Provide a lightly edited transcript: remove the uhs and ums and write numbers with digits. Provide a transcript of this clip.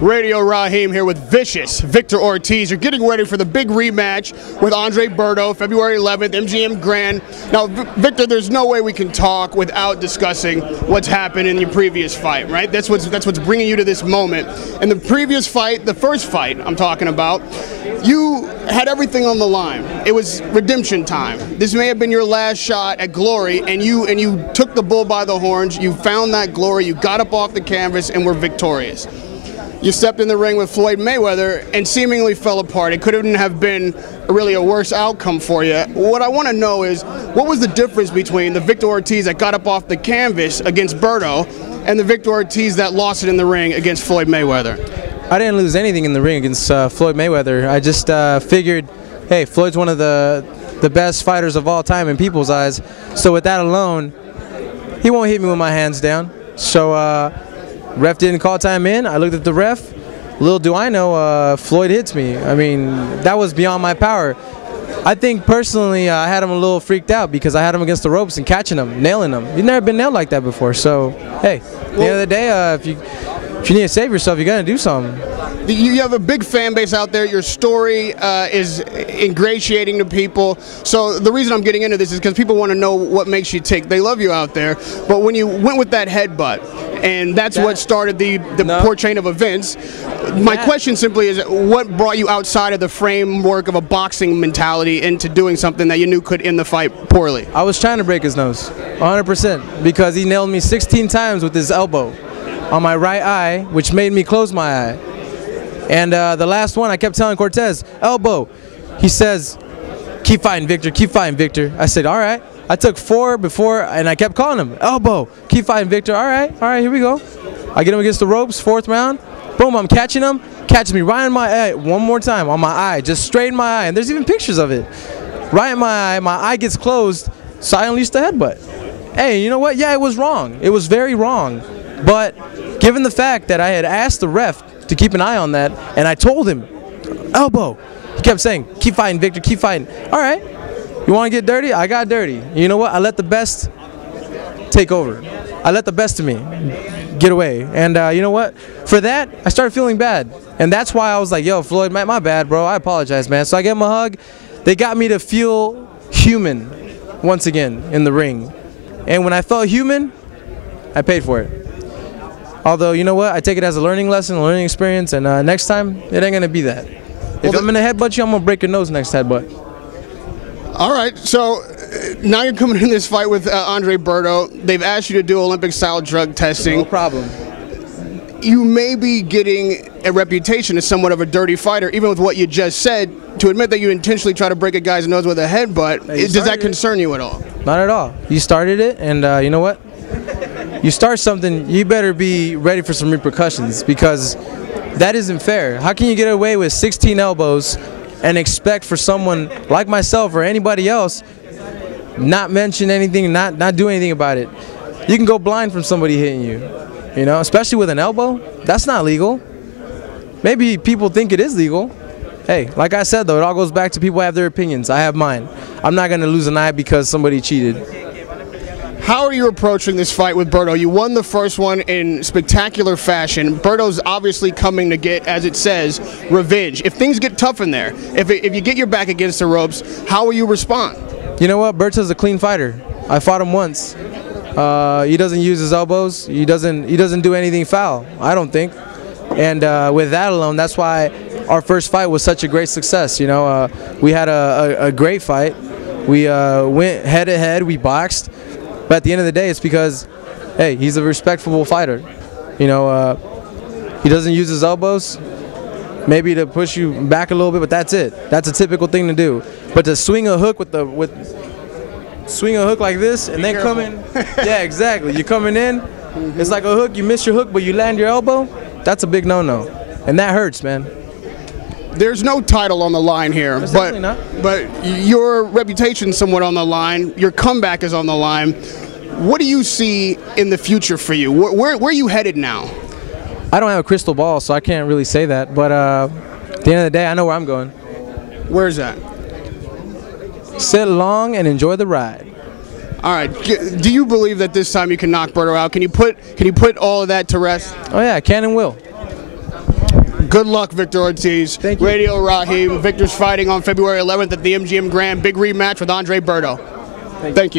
Radio Rahim here with vicious Victor Ortiz. You're getting ready for the big rematch with Andre Berto, February 11th, MGM Grand. Now, Victor, there's no way we can talk without discussing what's happened in your previous fight, right? That's what's bringing you to this moment. In the previous fight, the first fight I'm talking about, you had everything on the line. It was redemption time. This may have been your last shot at glory, and you took the bull by the horns. You found that glory. You got up off the canvas and were victorious. You stepped in the ring with Floyd Mayweather and seemingly fell apart. It couldn't have been really a worse outcome for you. What I want to know is, what was the difference between the Victor Ortiz that got up off the canvas against Berto and the Victor Ortiz that lost it in the ring against Floyd Mayweather? I didn't lose anything in the ring against Floyd Mayweather. I just figured, hey, Floyd's one of the best fighters of all time in people's eyes. So with that alone, he won't hit me with my hands down. So ref didn't call time in. I looked at the ref. Little do I know, Floyd hits me. I mean, that was beyond my power. I think personally I had him a little freaked out because I had him against the ropes and catching him, nailing him. He's never been nailed like that before. So, hey, at the end of the day, if you need to save yourself, you got to do something. You have a big fan base out there. Your story is ingratiating to people. So the reason I'm getting into this is because people want to know what makes you tick. They love you out there. But when you went with that headbutt, and that's what started the poor chain of events, my question simply is, what brought you outside of the framework of a boxing mentality into doing something that you knew could end the fight poorly? I was trying to break his nose, 100%, because he nailed me 16 times with his elbow on my right eye, which made me close my eye. And the last one, I kept telling Cortez, elbow. He says, keep fighting, Victor, keep fighting, Victor. I said, all right. I took 4 before, and I kept calling him, elbow, keep fighting, Victor. All right, here we go. I get him against the ropes, 4th round. Boom, I'm catching him. Catches me right in my eye, one more time, on my eye, just straight in my eye. And there's even pictures of it. Right in my eye gets closed, so I unleashed the headbutt. Hey, you know what? Yeah, it was wrong. It was very wrong. But given the fact that I had asked the ref to keep an eye on that, and I told him, elbow. He kept saying, keep fighting, Victor, keep fighting. All right, you want to get dirty? I got dirty. You know what? I let the best take over. I let the best of me get away. And you know what? For that, I started feeling bad. And that's why I was like, yo, Floyd, my bad, bro. I apologize, man. So I gave him a hug. They got me to feel human once again in the ring. And when I felt human, I paid for it. Although, you know what, I take it as a learning lesson, a learning experience, and next time, it ain't going to be that. If I'm going to headbutt you, I'm going to break your nose next headbutt. All right, so now you're coming in this fight with Andre Berto. They've asked you to do Olympic-style drug testing. No problem. You may be getting a reputation as somewhat of a dirty fighter, even with what you just said. To admit that you intentionally try to break a guy's nose with a headbutt, does that concern you at all? Not at all. You started it, and you know what? You start something, you better be ready for some repercussions, because that isn't fair. How can you get away with 16 elbows and expect for someone like myself or anybody else not mention anything, not do anything about it? You can go blind from somebody hitting you, you know, especially with an elbow. That's not legal. Maybe people think it is legal. Hey, like I said, though, it all goes back to people have their opinions. I have mine. I'm not going to lose an eye because somebody cheated. How are you approaching this fight with Berto? You won the first one in spectacular fashion. Berto's obviously coming to get, as it says, revenge. If things get tough in there, if you get your back against the ropes, how will you respond? You know what? Berto's a clean fighter. I fought him once. He doesn't use his elbows. He doesn't do anything foul, I don't think. And with that alone, that's why our first fight was such a great success. You know, we had a great fight. We went head-to-head. We boxed. But at the end of the day, it's because, hey, he's a respectable fighter. You know, he doesn't use his elbows, maybe to push you back a little bit, but that's it. That's a typical thing to do. But to swing a hook swing a hook like this and then come in, yeah, exactly. You're coming in, it's like a hook. You miss your hook, but you land your elbow. That's a big no-no, and that hurts, man. There's no title on the line here, but your reputation's somewhat on the line. Your comeback is on the line. What do you see in the future for you? Where are you headed now? I don't have a crystal ball, so I can't really say that. But at the end of the day, I know where I'm going. Where's that? Sit along and enjoy the ride. All right. Do you believe that this time you can knock Berto out? Can you put all of that to rest? Oh yeah, I can and will. Good luck, Victor Ortiz. Thank you. Radio Rahim. Victor's fighting on February 11th at the MGM Grand. Big rematch with Andre Berto. Thank you.